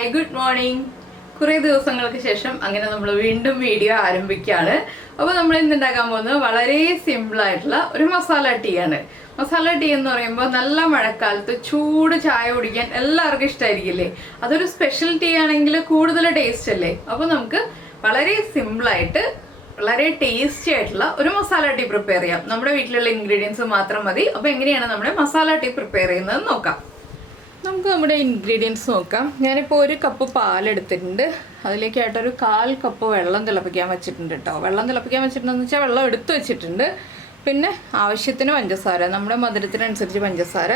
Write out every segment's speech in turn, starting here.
Hi good morning. കുറേ ദിവസങ്ങൾക്ക് ശേഷം അങ്ങനെ നമ്മൾ വീണ്ടും വീഡിയോ ആരംഭിക്കുകയാണ്. അപ്പോൾ നമ്മൾ ഇന്ന് ഉണ്ടാക്കാൻ പോകുന്നത് വളരെ സിമ്പിളായിട്ടുള്ള ഒരു മസാല ടീ ആണ്. മസാല ടീ എന്ന് പറയുമ്പോൾ നല്ല മഴക്കാലത്ത് ചൂട് ചായ കുടിക്കാൻ എല്ലാവർക്കും ഇഷ്ടമായിരിക്കില്ലേ. അതൊരു സ്പെഷ്യൽ ടീ ആണെങ്കിൽ കൂടുതൽ ടേസ്റ്റ് അല്ലേ. അപ്പോൾ നമുക്ക് വളരെ സിമ്പിളായിട്ട് വളരെ ടേസ്റ്റി ആയിട്ടുള്ള ഒരു മസാല ടീ പ്രിപ്പയർ ചെയ്യാം. നമ്മുടെ വീട്ടിലുള്ള ഇൻഗ്രീഡിയൻസ് മാത്രം മതി. അപ്പോൾ എങ്ങനെയാണ് നമ്മുടെ മസാല ടീ പ്രിപ്പയർ ചെയ്യുന്നത് നോക്കാം. നമുക്ക് നമ്മുടെ ഇൻഗ്രീഡിയൻസ് നോക്കാം. ഞാനിപ്പോൾ ഒരു കപ്പ് പാലെടുത്തിട്ടുണ്ട്. അതിലേക്കായിട്ടൊരു 1/4 കപ്പ് വെള്ളം തിളപ്പിക്കാൻ വെച്ചിട്ടുണ്ട് കേട്ടോ. വെള്ളം തിളപ്പിക്കാൻ വെച്ചിട്ടുണ്ടെന്ന് വെച്ചാൽ വെള്ളം എടുത്ത് വെച്ചിട്ടുണ്ട്. പിന്നെ ആവശ്യത്തിന് പഞ്ചസാര, നമ്മുടെ മധുരത്തിനനുസരിച്ച് പഞ്ചസാര,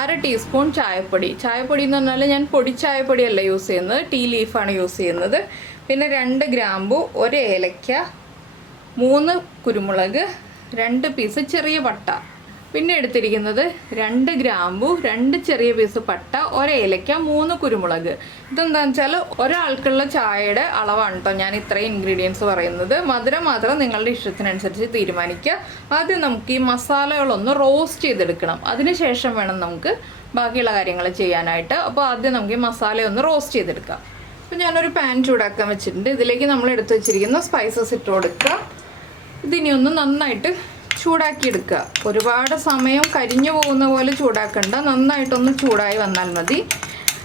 1/2 ടീസ്പൂൺ ചായപ്പൊടി. ചായപ്പൊടി എന്ന് പറഞ്ഞാൽ ഞാൻ പൊടി ചായപ്പൊടിയല്ല യൂസ് ചെയ്യുന്നത്, ടീ ലീഫാണ് യൂസ് ചെയ്യുന്നത്. പിന്നെ 2 ഗ്രാമ്പു, 1 ഏലക്ക, 3 കുരുമുളക്, 2 പീസ് ചെറിയ പട്ട. പിന്നെ എടുത്തിരിക്കുന്നത് 2 ഗ്രാമ്പു, 2 ചെറിയ പീസ് പട്ട, 1 ഏലക്ക, 3 കുരുമുളക്. ഇതെന്താണെന്ന് വെച്ചാൽ ഒരാൾക്കുള്ള ചായയുടെ അളവാണ് കേട്ടോ ഞാൻ ഇത്രയും ഇൻഗ്രീഡിയൻസ് പറയുന്നത്. മധുരം മാത്രം നിങ്ങളുടെ ഇഷ്ടത്തിനനുസരിച്ച് തീരുമാനിക്കുക. ആദ്യം നമുക്ക് ഈ മസാലകളൊന്ന് റോസ്റ്റ് ചെയ്തെടുക്കണം. അതിനുശേഷം വേണം നമുക്ക് ബാക്കിയുള്ള കാര്യങ്ങൾ ചെയ്യാനായിട്ട്. അപ്പോൾ ആദ്യം നമുക്ക് ഈ മസാലയൊന്ന് റോസ്റ്റ് ചെയ്തെടുക്കാം. അപ്പോൾ ഞാനൊരു പാൻ ചൂടാക്കാൻ വെച്ചിട്ടുണ്ട്. ഇതിലേക്ക് നമ്മൾ എടുത്ത് വെച്ചിരിക്കുന്ന സ്പൈസസ് ഇട്ട് കൊടുക്കുക. ഇതിനി ഒന്ന് നന്നായിട്ട് ചൂടാക്കിയെടുക്കുക. ഒരുപാട് സമയം കരിഞ്ഞു പോകുന്ന പോലെ ചൂടാക്കണ്ട, നന്നായിട്ടൊന്ന് ചൂടായി വന്നാൽ മതി.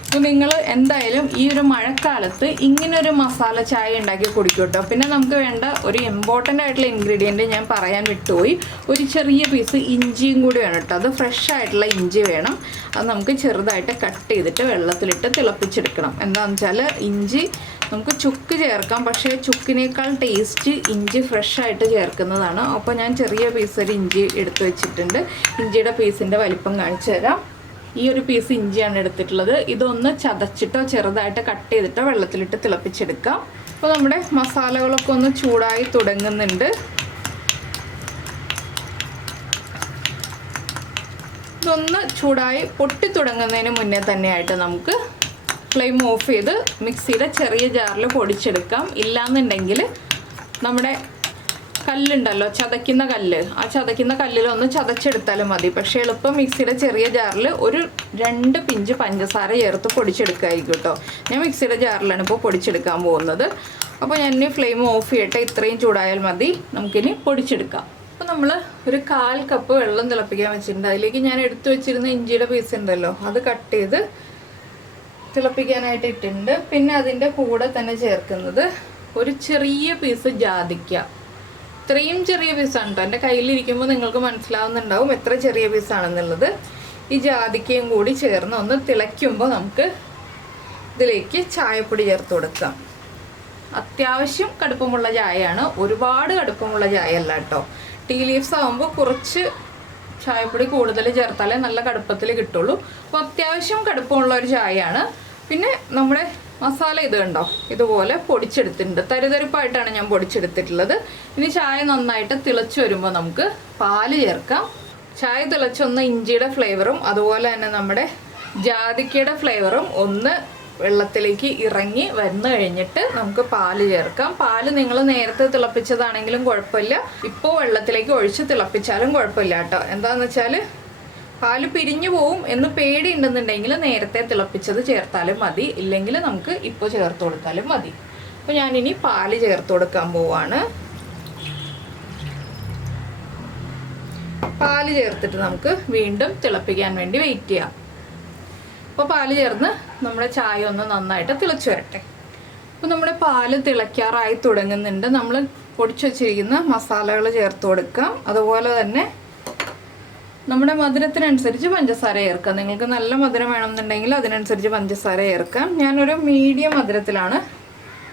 അപ്പോൾ നിങ്ങൾ എന്തായാലും ഈ ഒരു മഴക്കാലത്ത് ഇങ്ങനൊരു മസാല ചായ ഉണ്ടാക്കി കുടിക്കും കേട്ടോ. പിന്നെ നമുക്ക് വേണ്ട ഒരു ഇമ്പോർട്ടൻ്റ് ആയിട്ടുള്ള ഇൻഗ്രീഡിയൻറ്റ് ഞാൻ പറയാൻ വിട്ടുപോയി. ഒരു ചെറിയ പീസ് ഇഞ്ചിയും കൂടി വേണം കേട്ടോ. അത് ഫ്രഷ് ആയിട്ടുള്ള ഇഞ്ചി വേണം. അത് നമുക്ക് ചെറുതായിട്ട് കട്ട് ചെയ്തിട്ട് വെള്ളത്തിലിട്ട് തിളപ്പിച്ചെടുക്കണം. എന്താണെന്ന് വെച്ചാൽ ഇഞ്ചി നമുക്ക് ചുക്ക് ചേർക്കാം, പക്ഷേ ചുക്കിനേക്കാൾ ടേസ്റ്റ് ഇഞ്ചി ഫ്രഷായിട്ട് ചേർക്കുന്നതാണ്. അപ്പോൾ ഞാൻ ചെറിയ പീസ് ഒരു ഇഞ്ചി എടുത്ത് വെച്ചിട്ടുണ്ട്. ഇഞ്ചിയുടെ പീസിൻ്റെ വലിപ്പം കാണിച്ചു തരാം. ഈ ഒരു പീസ് ഇഞ്ചിയാണ് എടുത്തിട്ടുള്ളത്. ഇതൊന്ന് ചതച്ചിട്ടോ ചെറുതായിട്ട് കട്ട് ചെയ്തിട്ടോ വെള്ളത്തിലിട്ട് തിളപ്പിച്ചെടുക്കാം. അപ്പോൾ നമ്മുടെ മസാലകളൊക്കെ ഒന്ന് ചൂടായി തുടങ്ങുന്നുണ്ട്. ഇതൊന്ന് ചൂടായി പൊട്ടി തുടങ്ങുന്നതിന് മുന്നേ തന്നെയായിട്ട് നമുക്ക് ഫ്ലെയിം ഓഫ് ചെയ്ത് മിക്സിയുടെ ചെറിയ ജാറിൽ പൊടിച്ചെടുക്കാം. ഇല്ലാന്നുണ്ടെങ്കിൽ നമ്മുടെ കല്ലുണ്ടല്ലോ, ചതയ്ക്കുന്ന കല്ല്, ആ ചതയ്ക്കുന്ന കല്ലിലൊന്ന് ചതച്ചെടുത്താലും മതി. പക്ഷേ എളുപ്പം മിക്സിയുടെ ചെറിയ ജാറിൽ ഒരു 2 പിഞ്ച് പഞ്ചസാര ചേർത്ത് പൊടിച്ചെടുക്കായിരിക്കും കേട്ടോ. ഞാൻ മിക്സിയുടെ ജാറിലാണ് ഇപ്പോൾ പൊടിച്ചെടുക്കാൻ പോകുന്നത്. അപ്പോൾ ഞാൻ ഇനി ഫ്ലെയിം ഓഫ് ചെയ്യട്ടെ. ഇത്രയും ചൂടായാൽ മതി. നമുക്കിനി പൊടിച്ചെടുക്കാം. അപ്പോൾ നമ്മൾ ഒരു 1/4 കപ്പ് വെള്ളം തിളപ്പിക്കാൻ വെച്ചിട്ടുണ്ട്. അതിലേക്ക് ഞാൻ എടുത്തു വെച്ചിരുന്ന ഇഞ്ചിയുടെ പീസ് ഉണ്ടല്ലോ, അത് കട്ട് ചെയ്ത് തിളപ്പിക്കാനായിട്ട് ഇട്ടിട്ടുണ്ട്. പിന്നെ അതിൻ്റെ കൂടെ തന്നെ ചേർക്കുന്നത് ഒരു ചെറിയ പീസ് ജാതിക്ക. ഇത്രയും ചെറിയ പീസാണ് കേട്ടോ. എൻ്റെ കയ്യിലിരിക്കുമ്പോൾ നിങ്ങൾക്ക് മനസ്സിലാവുന്നുണ്ടാവും എത്ര ചെറിയ പീസാണെന്നുള്ളത്. ഈ ജാതിക്കയും കൂടി ചേർന്ന് ഒന്ന് തിളയ്ക്കുമ്പോൾ നമുക്ക് ഇതിലേക്ക് ചായപ്പൊടി ചേർത്ത് കൊടുക്കാം. അത്യാവശ്യം കടുപ്പമുള്ള ചായയാണ്, ഒരുപാട് കടുപ്പമുള്ള ചായ അല്ല കേട്ടോ. ടീ ലീവ്സ് ആകുമ്പോൾ കുറച്ച് ചായപ്പൊടി കൂടുതൽ ചേർത്താലേ നല്ല കടുപ്പത്തിൽ കിട്ടുള്ളൂ. അപ്പോൾ അത്യാവശ്യം കടുപ്പമുള്ള ഒരു ചായയാണ്. പിന്നെ നമ്മുടെ മസാല ഇത് കണ്ടോ, ഇതുപോലെ പൊടിച്ചെടുത്തിട്ടുണ്ട്. തരിതരിപ്പായിട്ടാണ് ഞാൻ പൊടിച്ചെടുത്തിട്ടുള്ളത്. ഇനി ചായ നന്നായിട്ട് തിളച്ച് വരുമ്പോൾ നമുക്ക് പാല് ചേർക്കാം. ചായ തിളച്ചൊന്ന് ഇഞ്ചിയുടെ ഫ്ലേവറും അതുപോലെ തന്നെ നമ്മുടെ ജാതിക്കയുടെ ഫ്ലേവറും ഒന്ന് വെള്ളത്തിലേക്ക് ഇറങ്ങി വന്നു കഴിഞ്ഞിട്ട് നമുക്ക് പാല് ചേർക്കാം. പാല് നിങ്ങൾ നേരത്തെ തിളപ്പിച്ചതാണെങ്കിലും കുഴപ്പമില്ല, ഇപ്പോൾ വെള്ളത്തിലേക്ക് ഒഴിച്ച് തിളപ്പിച്ചാലും കുഴപ്പമില്ല കേട്ടോ. എന്താണെന്ന് വെച്ചാൽ പാല് പിരിഞ്ഞു പോവും എന്ന് പേടിയുണ്ടെന്നുണ്ടെങ്കിൽ നേരത്തെ തിളപ്പിച്ചത് ചേർത്താലും മതി, ഇല്ലെങ്കിൽ നമുക്ക് ഇപ്പോൾ ചേർത്ത് കൊടുത്താലും മതി. അപ്പോൾ ഞാനിനി പാല് ചേർത്ത് കൊടുക്കാൻ പോവാണ്. പാല് ചേർത്തിട്ട് നമുക്ക് വീണ്ടും തിളപ്പിക്കാൻ വേണ്ടി വെയിറ്റ് ചെയ്യാം. അപ്പോൾ പാല് ചേർന്ന് നമ്മുടെ ചായ ഒന്ന് നന്നായിട്ട് തിളച്ച് വരട്ടെ. അപ്പോൾ നമ്മുടെ പാല് തിളയ്ക്കാറായി തുടങ്ങുന്നുണ്ട്. നമ്മൾ പൊടിച്ചു വച്ചിരിക്കുന്ന മസാലകൾ ചേർത്ത് കൊടുക്കാം. അതുപോലെ തന്നെ നമ്മുടെ മധുരത്തിനനുസരിച്ച് പഞ്ചസാര ചേർക്കാം. നിങ്ങൾക്ക് നല്ല മധുരം വേണമെന്നുണ്ടെങ്കിൽ അതിനനുസരിച്ച് പഞ്ചസാര ചേർക്കാം. ഞാനൊരു മീഡിയം മധുരത്തിലാണ്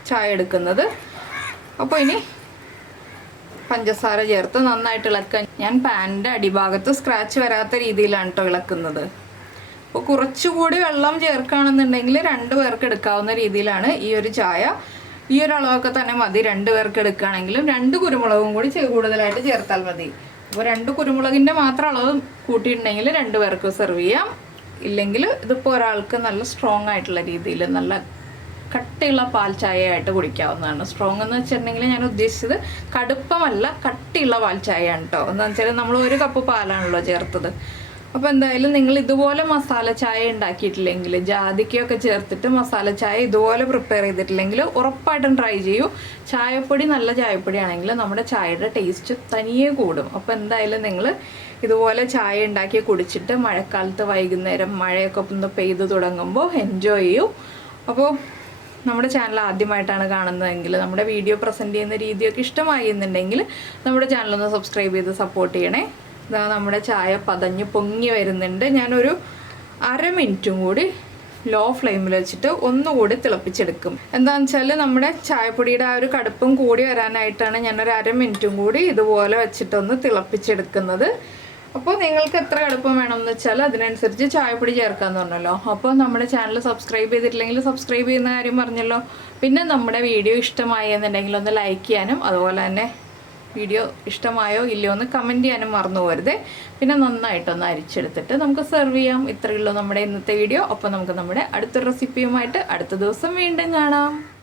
ചായ എടുക്കുന്നത്. അപ്പോൾ ഇനി പഞ്ചസാര ചേർത്ത് നന്നായിട്ട് ഇളക്കാൻ ഞാൻ പാനിൻ്റെ അടിഭാഗത്ത് സ്ക്രാച്ച് വരാത്ത രീതിയിലാണ് കേട്ടോ ഇളക്കുന്നത്. അപ്പോൾ കുറച്ചുകൂടി വെള്ളം ചേർക്കുകയാണെന്നുണ്ടെങ്കിൽ 2 പേർക്ക് എടുക്കാവുന്ന രീതിയിലാണ് ഈ ഒരു ചായ. ഈ ഒരു അളവൊക്കെ തന്നെ മതി. 2 പേർക്ക് എടുക്കുകയാണെങ്കിലും 2 കുരുമുളകും കൂടി കൂടുതലായിട്ട് ചേർത്താൽ മതി. അപ്പോൾ 2 കുരുമുളകിൻ്റെ മാത്രം അളവ് കൂട്ടിയിട്ടുണ്ടെങ്കിൽ 2 പേർക്ക് സെർവ് ചെയ്യാം. ഇല്ലെങ്കിൽ ഇതിപ്പോൾ ഒരാൾക്ക് നല്ല സ്ട്രോങ് ആയിട്ടുള്ള രീതിയിൽ നല്ല കട്ടിയുള്ള പാൽ ചായയായിട്ട് കുടിക്കാവുന്നതാണ്. സ്ട്രോങ് എന്ന് വെച്ചിട്ടുണ്ടെങ്കിൽ ഞാൻ ഉദ്ദേശിച്ചത് കടുപ്പമല്ല, കട്ടിയുള്ള പാൽ ചായയാണ് കേട്ടോ. എന്താണെന്ന് വെച്ചാൽ നമ്മൾ 1 കപ്പ് പാലാണല്ലോ ചേർത്തത്. അപ്പോൾ എന്തായാലും നിങ്ങൾ ഇതുപോലെ മസാല ചായ ഉണ്ടാക്കിയിട്ടില്ലെങ്കിൽ, ജാതിക്കയൊക്കെ ചേർത്തിട്ട് മസാല ചായ ഇതുപോലെ പ്രിപ്പയർ ചെയ്തിട്ടില്ലെങ്കിൽ ഉറപ്പായിട്ടും ട്രൈ ചെയ്യൂ. ചായപ്പൊടി നല്ല ചായപ്പൊടി ആണെങ്കിൽ നമ്മുടെ ചായയുടെ ടേസ്റ്റ് തനിയെ കൂടും. അപ്പോൾ എന്തായാലും നിങ്ങൾ ഇതുപോലെ ചായ ഉണ്ടാക്കി കുടിച്ചിട്ട് മഴക്കാലത്ത് വൈകുന്നേരം മഴയൊക്കെ ഒന്ന് പെയ്ത് തുടങ്ങുമ്പോൾ എൻജോയ് ചെയ്യൂ. അപ്പോൾ നമ്മുടെ ചാനൽ ആദ്യമായിട്ടാണ് കാണുന്നതെങ്കിൽ, നമ്മുടെ വീഡിയോ പ്രസൻറ്റ് ചെയ്യുന്ന രീതിയൊക്കെ ഇഷ്ടമായി എന്നുണ്ടെങ്കിൽ നമ്മുടെ ചാനലൊന്ന് സബ്സ്ക്രൈബ് ചെയ്ത് സപ്പോർട്ട് ചെയ്യണേ. ഇതാ നമ്മുടെ ചായ പതഞ്ഞ് പൊങ്ങി വരുന്നുണ്ട്. ഞാനൊരു 1/2 മിനിറ്റും കൂടി ലോ ഫ്ലെയിമിൽ വെച്ചിട്ട് ഒന്നുകൂടി തിളപ്പിച്ചെടുക്കും. എന്താണെന്ന് വെച്ചാൽ നമ്മുടെ ചായപ്പൊടിയുടെ ആ ഒരു കടുപ്പം കൂടി വരാനായിട്ടാണ് ഞാനൊരു 1/2 മിനിറ്റും കൂടി ഇതുപോലെ വെച്ചിട്ടൊന്ന് തിളപ്പിച്ചെടുക്കുന്നത്. അപ്പോൾ നിങ്ങൾക്ക് എത്ര കടുപ്പം വേണമെന്ന് വെച്ചാൽ അതിനനുസരിച്ച് ചായപ്പൊടി ചേർക്കാമെന്ന് പറഞ്ഞല്ലോ. അപ്പോൾ നമ്മുടെ ചാനൽ സബ്സ്ക്രൈബ് ചെയ്തിട്ടില്ലെങ്കിൽ സബ്സ്ക്രൈബ് ചെയ്യുന്ന കാര്യം പറഞ്ഞല്ലോ. പിന്നെ നമ്മുടെ വീഡിയോ ഇഷ്ടമായി എന്നുണ്ടെങ്കിൽ ഒന്ന് ലൈക്ക് ചെയ്യാനും അതുപോലെ തന്നെ വീഡിയോ ഇഷ്ടമായോ ഇല്ലയോ എന്ന് കമൻറ്റ് ചെയ്യാനും മറന്നു പോകരുത്. പിന്നെ നന്നായിട്ടൊന്ന് അരിച്ചെടുത്തിട്ട് നമുക്ക് സെർവ് ചെയ്യാം. ഇത്രയേ ഉള്ളൂ നമ്മുടെ ഇന്നത്തെ വീഡിയോ. അപ്പോൾ നമുക്ക് നമ്മുടെ അടുത്ത റെസിപ്പിയുമായിട്ട് അടുത്ത ദിവസം വീണ്ടും കാണാം.